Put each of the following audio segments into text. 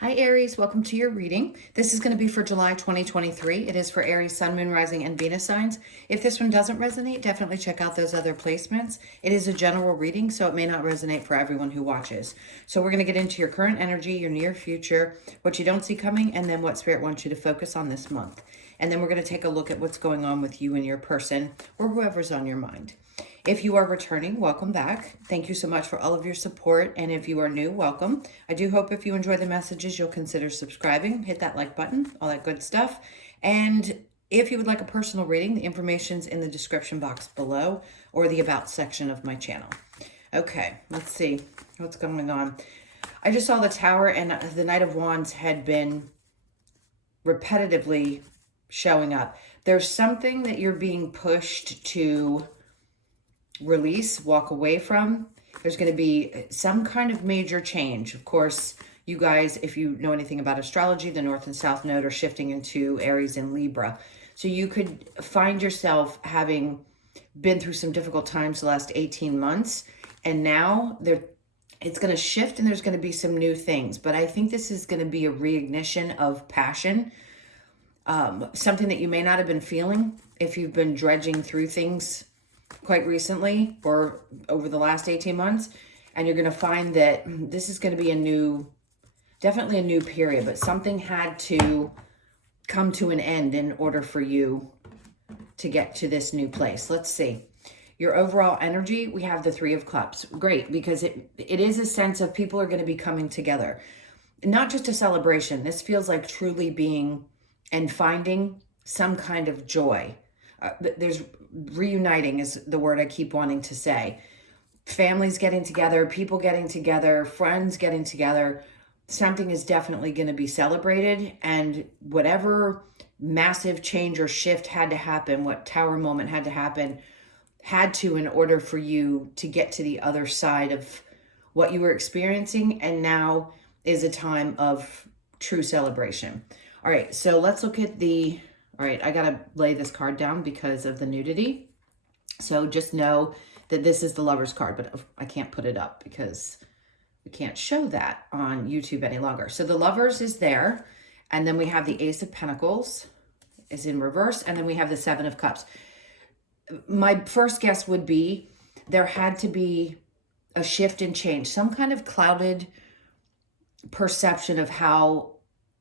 Hi Aries, welcome to your reading. This is going to be for July 2023. It is for Aries, Sun, Moon, Rising, and Venus signs. If this one doesn't resonate, definitely check out those other placements. It is a general reading, so it may not resonate for everyone who watches. So we're going to get into your current energy, your near future, what you don't see coming, and then what Spirit wants you to focus on this month. And then we're going to take a look at what's going on with you and your person or whoever's on your mind. If you are returning, welcome back. Thank you so much for all of your support. And if you are new, welcome. I do hope if you enjoy the messages, you'll consider subscribing, hit that like button, all that good stuff. And if you would like a personal reading, the information's in the description box below or the about section of my channel. Okay, let's see what's going on. I just saw the Tower and the Knight of Wands had been repetitively showing up. There's something that you're being pushed to release, walk away from. There's going to be some kind of major change. Of course, you guys, if you know anything about astrology, the North and South Node are shifting into Aries and Libra. So you could find yourself having been through some difficult times the last 18 months. And now it's going to shift and there's going to be some new things. But I think this is going to be a reignition of passion. Something that you may not have been feeling if you've been dredging through things quite recently or over the last 18 months. And you're going to find that this is going to be definitely a new period, but something had to come to an end in order for you to get to this new place. Let's see. Your overall energy, we have the Three of Cups. Great, because it is a sense of people are going to be coming together. Not just a celebration. This feels like truly being and finding some kind of joy. There's reuniting is the word I keep wanting to say. Families getting together, people getting together, friends getting together. Something is definitely going to be celebrated, and whatever massive change or shift had to happen, what Tower moment had to happen, had to in order for you to get to the other side of what you were experiencing, and now is a time of true celebration. All right, so let's look at all right, I got to lay this card down because of the nudity. So just know that this is the Lover's card, but I can't put it up because we can't show that on YouTube any longer. So the Lovers is there, and then we have the Ace of Pentacles is in reverse, and then we have the Seven of Cups. My first guess would be there had to be a shift and change, some kind of clouded perception of how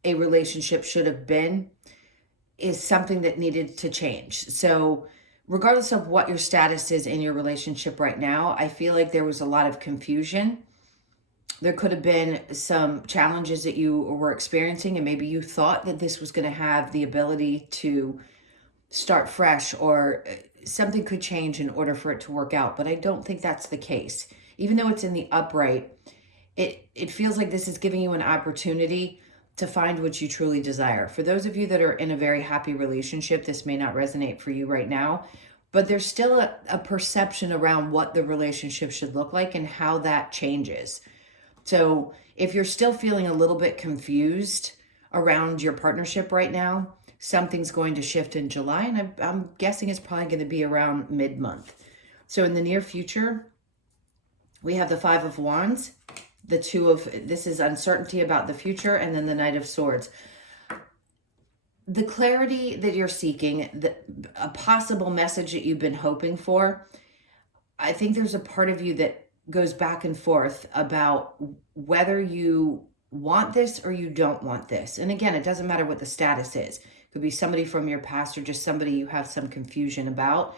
a relationship should have been is something that needed to change. So regardless of what your status is in your relationship right now, I feel like there was a lot of confusion. There could have been some challenges that you were experiencing, and maybe you thought that this was going to have the ability to start fresh, or something could change in order for it to work out. But I don't think that's the case. Even though it's in the upright, it feels like this is giving you an opportunity to find what you truly desire. For those of you that are in a very happy relationship, this may not resonate for you right now, but there's still a perception around what the relationship should look like and how that changes. So if you're still feeling a little bit confused around your partnership right now, something's going to shift in July, and I'm guessing it's probably going to be around mid-month. So in the near future, we have the Five of Wands, this is uncertainty about the future, and then the Knight of Swords. The clarity that you're seeking, a possible message that you've been hoping for, I think there's a part of you that goes back and forth about whether you want this or you don't want this. And again, it doesn't matter what the status is. It could be somebody from your past or just somebody you have some confusion about.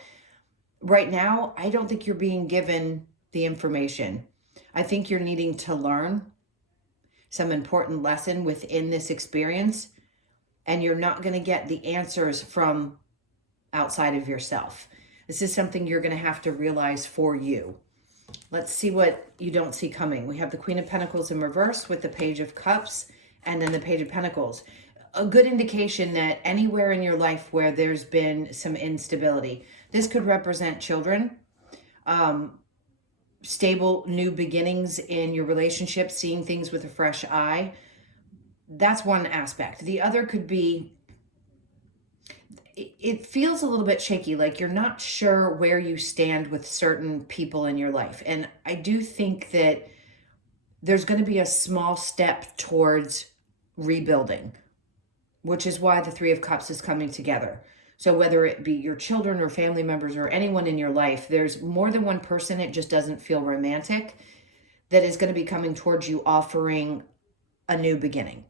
Right now, I don't think you're being given the information. I think you're needing to learn some important lesson within this experience, and you're not going to get the answers from outside of yourself. This is something you're going to have to realize for you. Let's see what you don't see coming. We have the Queen of Pentacles in reverse with the Page of Cups and then the Page of Pentacles. A good indication that anywhere in your life where there's been some instability, this could represent children, stable new beginnings in your relationship, seeing things with a fresh eye. That's one aspect. The other could be, it feels a little bit shaky, like you're not sure where you stand with certain people in your life. And I do think that there's going to be a small step towards rebuilding, which is why the Three of Cups is coming together. So whether it be your children or family members or anyone in your life, there's more than one person, it just doesn't feel romantic, that is going to be coming towards you offering a new beginning.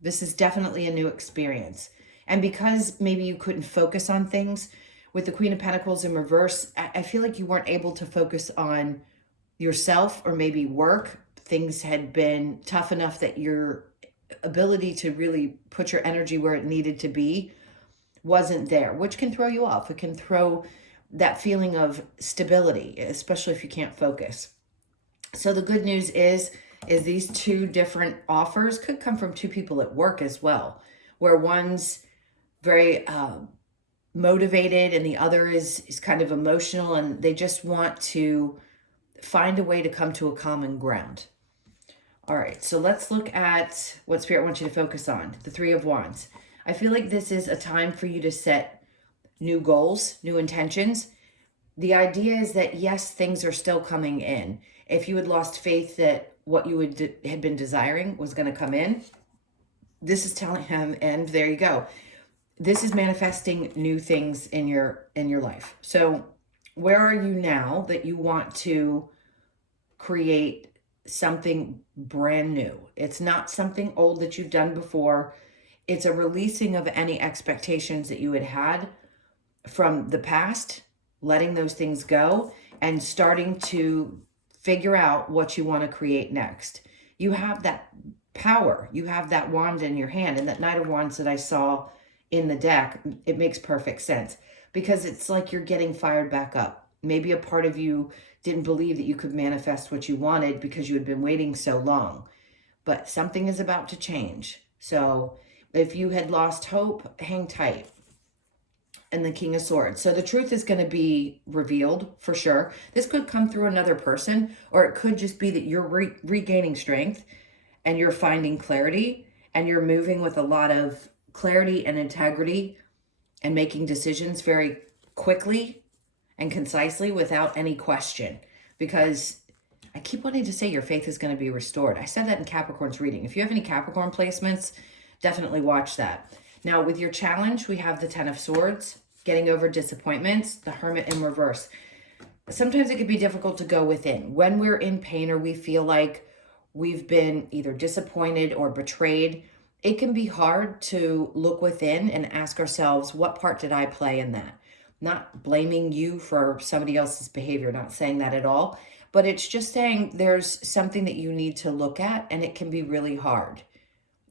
This is definitely a new experience. And because maybe you couldn't focus on things, with the Queen of Pentacles in reverse, I feel like you weren't able to focus on yourself or maybe work. Things had been tough enough that your ability to really put your energy where it needed to be wasn't there, which can throw you off. It can throw that feeling of stability, especially if you can't focus. So the good news is these two different offers could come from two people at work as well, where one's very motivated and the other is kind of emotional, and they just want to find a way to come to a common ground. All right, so let's look at what Spirit wants you to focus on. The Three of Wands. I feel like this is a time for you to set new goals, new intentions. The idea is that, yes, things are still coming in. If you had lost faith that what you had been desiring was going to come in, this is telling him, and there you go. This is manifesting new things in your life. So where are you now that you want to create something brand new? It's not something old that you've done before. It's a releasing of any expectations that you had from the past, letting those things go and starting to figure out what you want to create next. You have that power. You have that wand in your hand, and that Knight of Wands that I saw in the deck, it makes perfect sense because it's like you're getting fired back up. Maybe a part of you didn't believe that you could manifest what you wanted because you had been waiting so long, but something is about to change. So if you had lost hope, hang tight. And the King of Swords. So the truth is going to be revealed for sure. This could come through another person, or it could just be that you're regaining strength and you're finding clarity and you're moving with a lot of clarity and integrity and making decisions very quickly and concisely without any question. Because I keep wanting to say your faith is going to be restored. I said that in Capricorn's reading. If you have any Capricorn placements, definitely watch that. Now, with your challenge, we have the Ten of Swords, getting over disappointments, the Hermit in reverse. Sometimes it can be difficult to go within. When we're in pain or we feel like we've been either disappointed or betrayed, it can be hard to look within and ask ourselves, what part did I play in that? Not blaming you for somebody else's behavior, not saying that at all, but it's just saying there's something that you need to look at, and it can be really hard,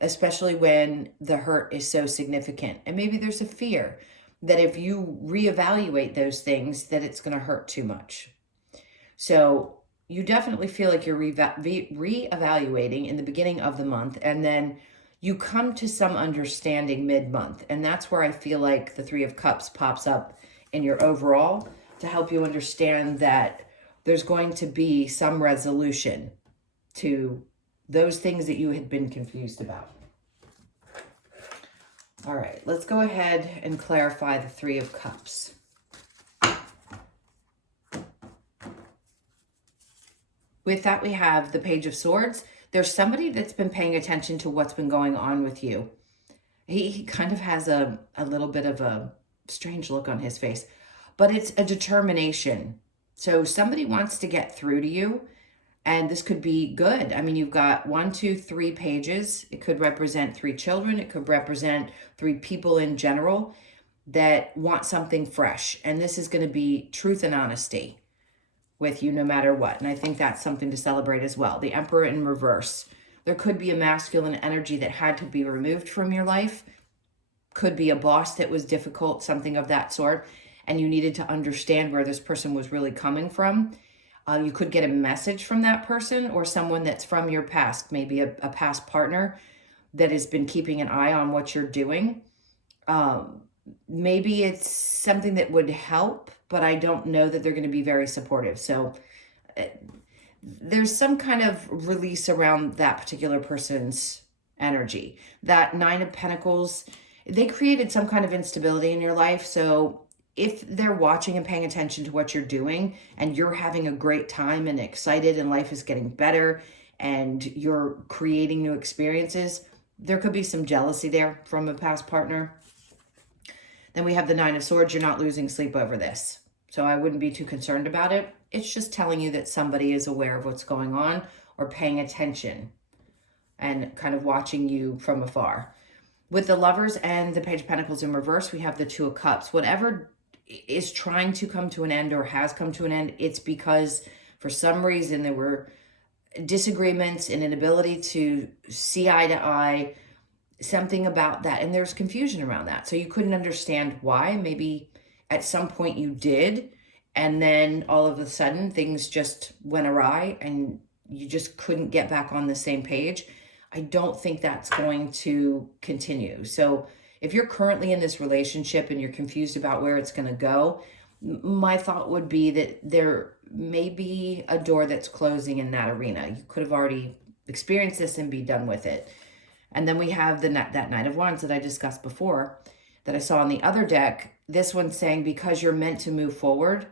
especially when the hurt is so significant. And maybe there's a fear that if you reevaluate those things, that it's going to hurt too much. So you definitely feel like you're reevaluating in the beginning of the month, and then you come to some understanding mid-month. And that's where I feel like the Three of Cups pops up in your overall to help you understand that there's going to be some resolution to those things that you had been confused about. All right, let's go ahead and clarify the Three of Cups. With that, we have the Page of Swords. There's somebody that's been paying attention to what's been going on with you. He kind of has a little bit of a strange look on his face, but it's a determination. So somebody wants to get through to you, and this could be good. I mean, you've got 1, 2, 3 pages. It could represent 3 children. It could represent 3 people in general that want something fresh. And this is going to be truth and honesty with you no matter what. And I think that's something to celebrate as well. The Emperor in reverse. There could be a masculine energy that had to be removed from your life. Could be a boss that was difficult, something of that sort. And you needed to understand where this person was really coming from. You could get a message from that person or someone that's from your past, maybe a past partner that has been keeping an eye on what you're doing. Maybe it's something that would help, but I don't know that they're going to be very supportive. So there's some kind of release around that particular person's energy. That Nine of Pentacles, they created some kind of instability in your life. So if they're watching and paying attention to what you're doing and you're having a great time and excited and life is getting better and you're creating new experiences, there could be some jealousy there from a past partner. Then we have the Nine of Swords. You're not losing sleep over this. So I wouldn't be too concerned about it. It's just telling you that somebody is aware of what's going on or paying attention and kind of watching you from afar. With the Lovers and the Page of Pentacles in reverse, we have the Two of Cups. Whatever is trying to come to an end or has come to an end, it's because for some reason there were disagreements, an inability to see eye to eye, something about that. And there's confusion around that. So you couldn't understand why. Maybe at some point you did, and then all of a sudden things just went awry and you just couldn't get back on the same page. I don't think that's going to continue. So if you're currently in this relationship and you're confused about where it's going to go, my thought would be that there may be a door that's closing in that arena. You could have already experienced this and be done with it. And then we have that Knight of Wands that I discussed before that I saw on the other deck. This one's saying because you're meant to move forward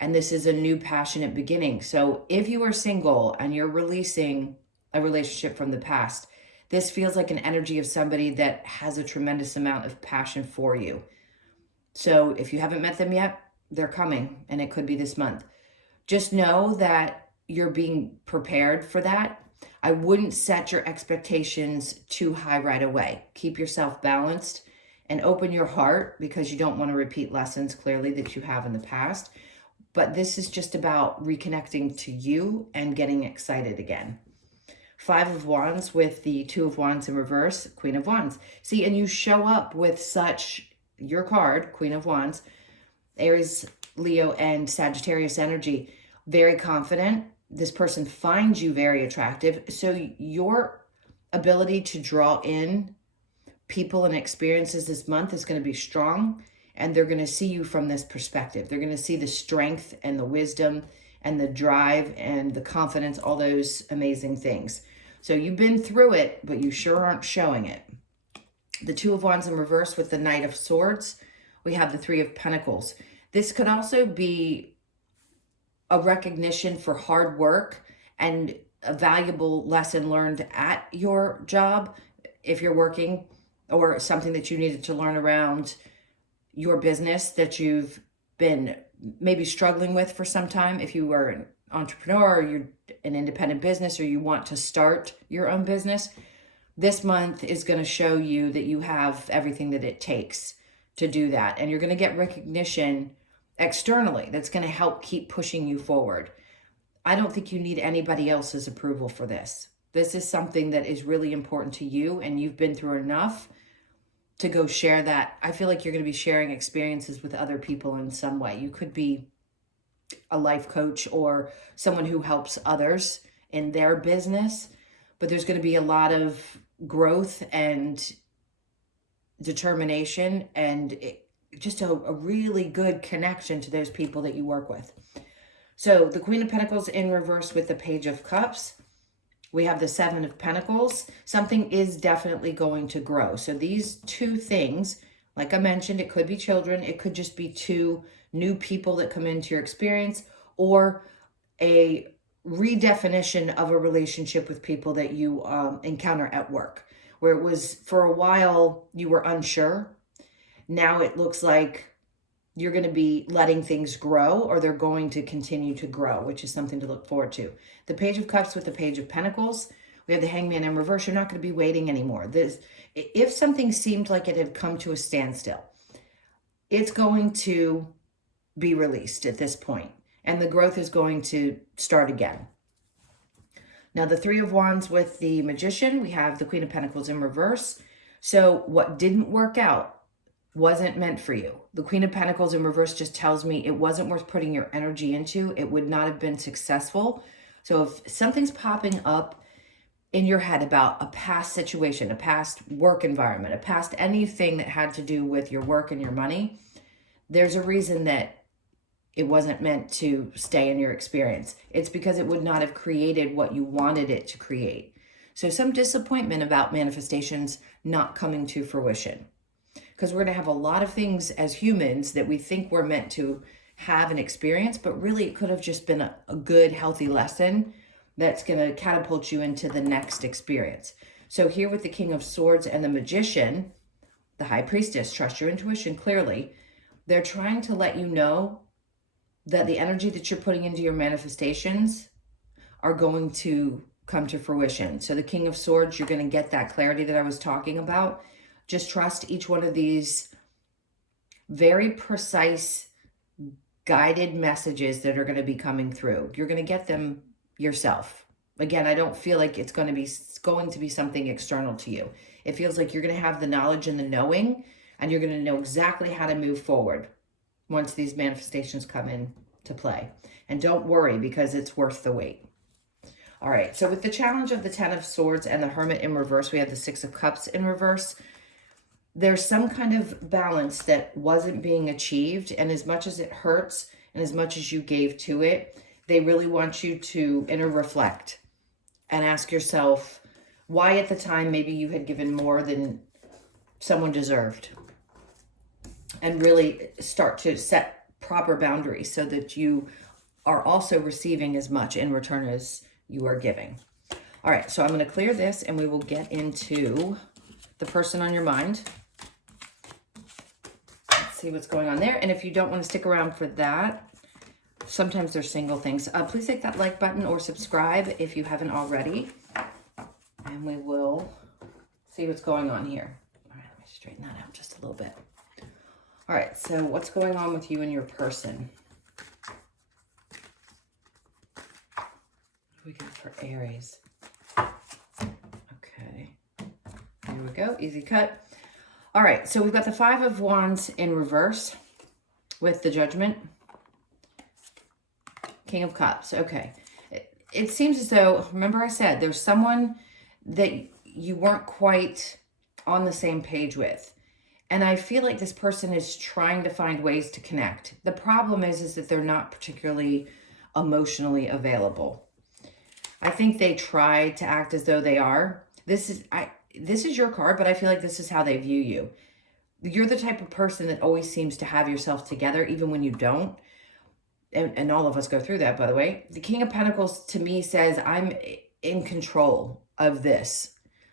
and this is a new passionate beginning. So if you are single and you're releasing a relationship from the past, this feels like an energy of somebody that has a tremendous amount of passion for you. So if you haven't met them yet, they're coming, and it could be this month. Just know that you're being prepared for that. I wouldn't set your expectations too high right away. Keep yourself balanced and open your heart, because you don't want to repeat lessons clearly that you have in the past. But this is just about reconnecting to you and getting excited again. Five of Wands with the Two of Wands in reverse, Queen of Wands. See, and you show up with such, your card, Queen of Wands, Aries, Leo, and Sagittarius energy, very confident. This person finds you very attractive. So your ability to draw in people and experiences this month is going to be strong, and they're going to see you from this perspective. They're going to see the strength and the wisdom and the drive and the confidence, all those amazing things. So you've been through it, but you sure aren't showing it. The Two of Wands in reverse with the Knight of Swords. We have the Three of Pentacles. This could also be a recognition for hard work and a valuable lesson learned at your job if you're working, or something that you needed to learn around your business that you've been maybe struggling with for some time. If you are an entrepreneur or you're an independent business or you want to start your own business, this month is going to show you that you have everything that it takes to do that. And you're going to get recognition externally that's going to help keep pushing you forward. I don't think you need anybody else's approval for this. This is something that is really important to you, and you've been through enough to go share that. I feel like you're going to be sharing experiences with other people in some way. You could be a life coach or someone who helps others in their business, but there's going to be a lot of growth and determination and just a really good connection to those people that you work with. So the Queen of Pentacles in reverse with the Page of Cups. We have the Seven of Pentacles. Something is definitely going to grow. So these two things, like I mentioned, it could be children. It could just be two new people that come into your experience, or a redefinition of a relationship with people that you encounter at work, where it was for a while you were unsure. Now it looks like you're going to be letting things grow, or they're going to continue to grow, which is something to look forward to. The Page of Cups with the Page of Pentacles. We have the Hangman in reverse. You're not going to be waiting anymore. If something seemed like it had come to a standstill, it's going to be released at this point, and the growth is going to start again. Now, the Three of Wands with the Magician. We have the Queen of Pentacles in reverse. So what didn't work out wasn't meant for you. The Queen of Pentacles in reverse just tells me it wasn't worth putting your energy into. It would not have been successful. So if something's popping up in your head about a past situation, a past work environment, a past anything that had to do with your work and your money, there's a reason that it wasn't meant to stay in your experience. It's because it would not have created what you wanted it to create. So some disappointment about manifestations not coming to fruition. Because we're going to have a lot of things as humans that we think we're meant to have an experience, but really it could have just been a good, healthy lesson that's going to catapult you into the next experience. So here with the King of Swords and the Magician, the High Priestess, trust your intuition clearly. They're trying to let you know that the energy that you're putting into your manifestations are going to come to fruition. So the King of Swords, you're going to get that clarity that I was talking about. Just trust each one of these very precise, guided messages that are going to be coming through. You're going to get them yourself. Again, I don't feel like it's going to be something external to you. It feels like you're going to have the knowledge and the knowing, and you're going to know exactly how to move forward once these manifestations come into play. And don't worry, because it's worth the wait. All right, so with the challenge of the Ten of Swords and the Hermit in reverse, we have the Six of Cups in reverse. There's some kind of balance that wasn't being achieved, and as much as it hurts and as much as you gave to it, they really want you to inner reflect and ask yourself why at the time maybe you had given more than someone deserved, and really start to set proper boundaries so that you are also receiving as much in return as you are giving. All right, so I'm going to clear this and we will get into the person on your mind. Let's see what's going on there. And if you don't want to stick around for that, sometimes they're single things. Please hit that like button or subscribe if you haven't already. And we will see what's going on here. All right, let me straighten that out just a little bit. All right, so what's going on with you and your person? What do we got for Aries? Okay, here we go, easy cut. All right, so we've got the Five of Wands in reverse with the Judgment. King of Cups, okay. It seems as though, remember I said, there's someone that you weren't quite on the same page with. And I feel like this person is trying to find ways to connect. The problem is that they're not particularly emotionally available. I think they try to act as though they are. This is your card, but I feel like this is how they view you. You're the type of person that always seems to have yourself together, even when you don't. And all of us go through that, by the way. The King of Pentacles to me says, I'm in control of this.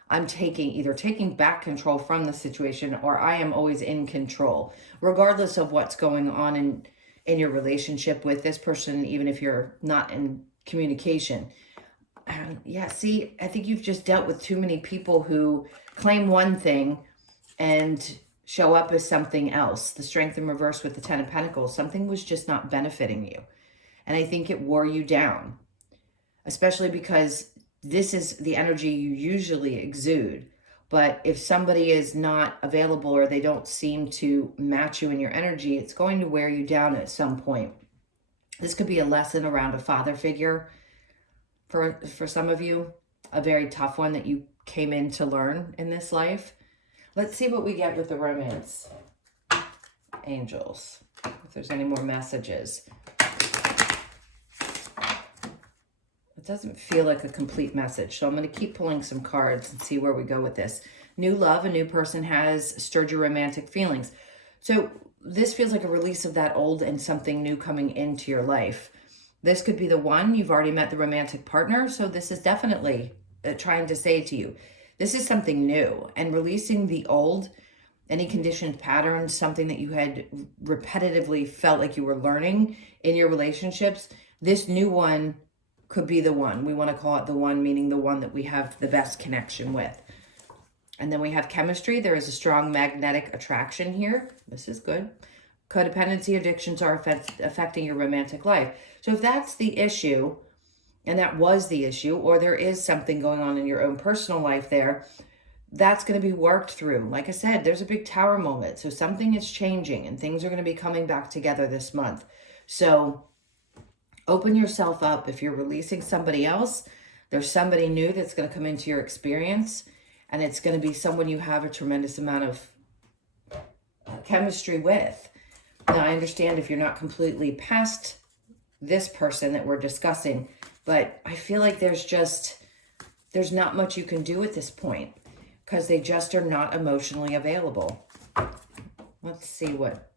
I'm either taking back control from the situation, or I am always in control, regardless of what's going on in your relationship with this person, even if you're not in communication. Yeah, see, I think you've just dealt with too many people who claim one thing and show up as something else. The Strength in reverse with the Ten of Pentacles. Something was just not benefiting you. And I think it wore you down, especially because this is the energy you usually exude. But if somebody is not available or they don't seem to match you in your energy, it's going to wear you down at some point. This could be a lesson around a father figure for some of you, a very tough one that you came in to learn in this life. Let's see what we get with the romance angels, if there's any more messages. It doesn't feel like a complete message, so I'm going to keep pulling some cards and see where we go with this. New love, a new person has stirred your romantic feelings. So this feels like a release of that old and something new coming into your life. This could be the one. You've already met the romantic partner, so this is definitely trying to say to you, this is something new, and releasing the old, any conditioned patterns, something that you had repetitively felt like you were learning in your relationships. This new one could be the one. We want to call it the one, meaning the one that we have the best connection with. And then we have chemistry. There is a strong magnetic attraction here. This is good. Codependency addictions are affecting your romantic life. So if that's the issue, and that was the issue, or there is something going on in your own personal life there, that's going to be worked through. Like I said, there's a big tower moment. So something is changing and things are going to be coming back together this month. So open yourself up. If you're releasing somebody else, there's somebody new that's going to come into your experience, and it's going to be someone you have a tremendous amount of chemistry with. Now, I understand if you're not completely past this person that we're discussing, but I feel like there's not much you can do at this point because they just are not emotionally available. Let's see what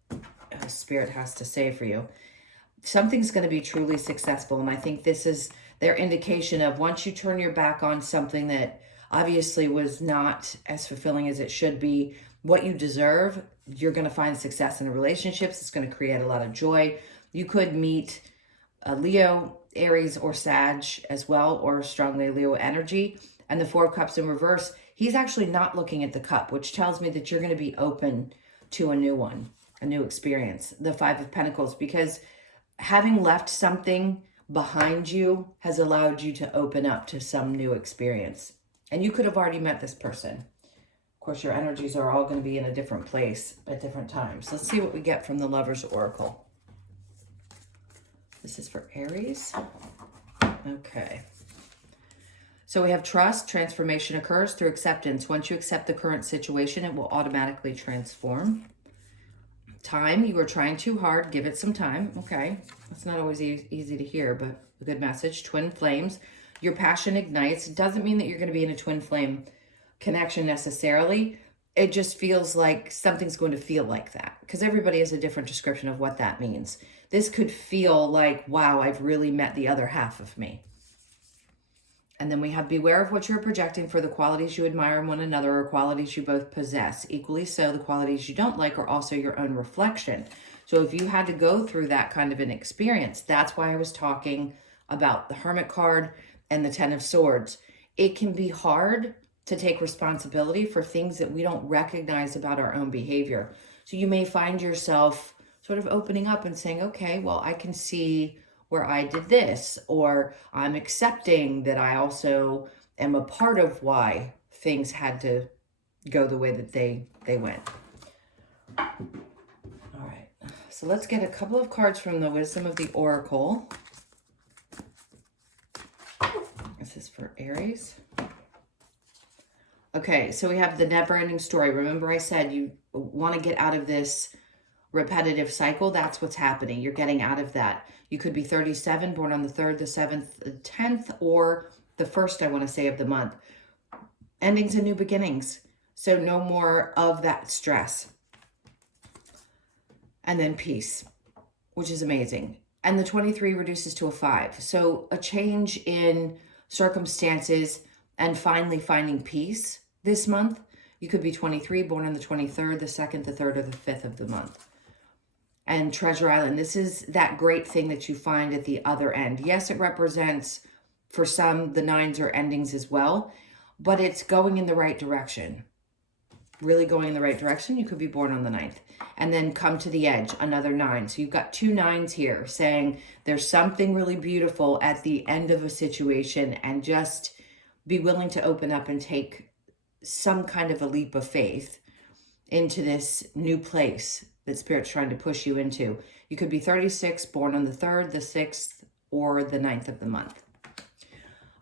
Spirit has to say for you. Something's going to be truly successful, and I think this is their indication of once you turn your back on something that obviously was not as fulfilling as it should be. What you deserve, you're going to find success in the relationships. It's going to create a lot of joy. You could meet a Leo, Aries, or Sag as well, or strongly Leo energy. And the Four of Cups in reverse, he's actually not looking at the cup, which tells me that you're going to be open to a new one, a new experience. The Five of Pentacles, because having left something behind you has allowed you to open up to some new experience. And you could have already met this person. Of course, your energies are all going to be in a different place at different times. Let's see what we get from the Lover's Oracle. This is for Aries. Okay. So we have trust. Transformation occurs through acceptance. Once you accept the current situation, it will automatically transform. Time. You are trying too hard. Give it some time. Okay. That's not always easy to hear, but a good message. Twin flames. Your passion ignites. It doesn't mean that you're going to be in a twin flame connection necessarily. It just feels like something's going to feel like that, because everybody has a different description of what that means. This could feel like, wow, I've really met the other half of me. And then we have beware of what you're projecting, for the qualities you admire in one another are qualities you both possess. Equally so, the qualities you don't like are also your own reflection. So if you had to go through that kind of an experience, that's why I was talking about the Hermit card and the Ten of Swords. It can be hard to take responsibility for things that we don't recognize about our own behavior. So you may find yourself sort of opening up and saying, okay, well, I can see where I did this, or I'm accepting that I also am a part of why things had to go the way that they went. All right, so let's get a couple of cards from the Wisdom of the Oracle. This is for Aries. Okay, so we have the never-ending story. Remember I said you want to get out of this repetitive cycle. That's what's happening. You're getting out of that. You could be 37, born on the 3rd, the 7th, the 10th, or the 1st, I want to say, of the month. Endings and new beginnings. So no more of that stress. And then peace, which is amazing. And the 23 reduces to a 5. So a change in circumstances and finally finding peace this month. You could be 23, born on the 23rd, the 2nd, the 3rd, or the 5th of the month. And Treasure Island, this is that great thing that you find at the other end. Yes, it represents, for some, the 9s are endings as well, but it's going in the right direction. Really going in the right direction. You could be born on the 9th. And then come to the edge, another 9. So you've got 2 9s here saying there's something really beautiful at the end of a situation, and just be willing to open up and take some kind of a leap of faith into this new place that Spirit's trying to push you into. You could be 36, born on the 3rd, the 6th, or the 9th of the month.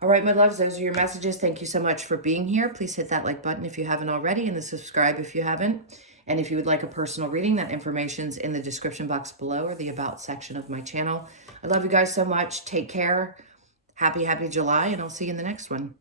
All right, my loves, those are your messages. Thank you so much for being here. Please hit that like button if you haven't already, and the subscribe if you haven't. And if you would like a personal reading, that information's in the description box below, or the About section of my channel. I love you guys so much. Take care. Happy July, and I'll see you in the next one.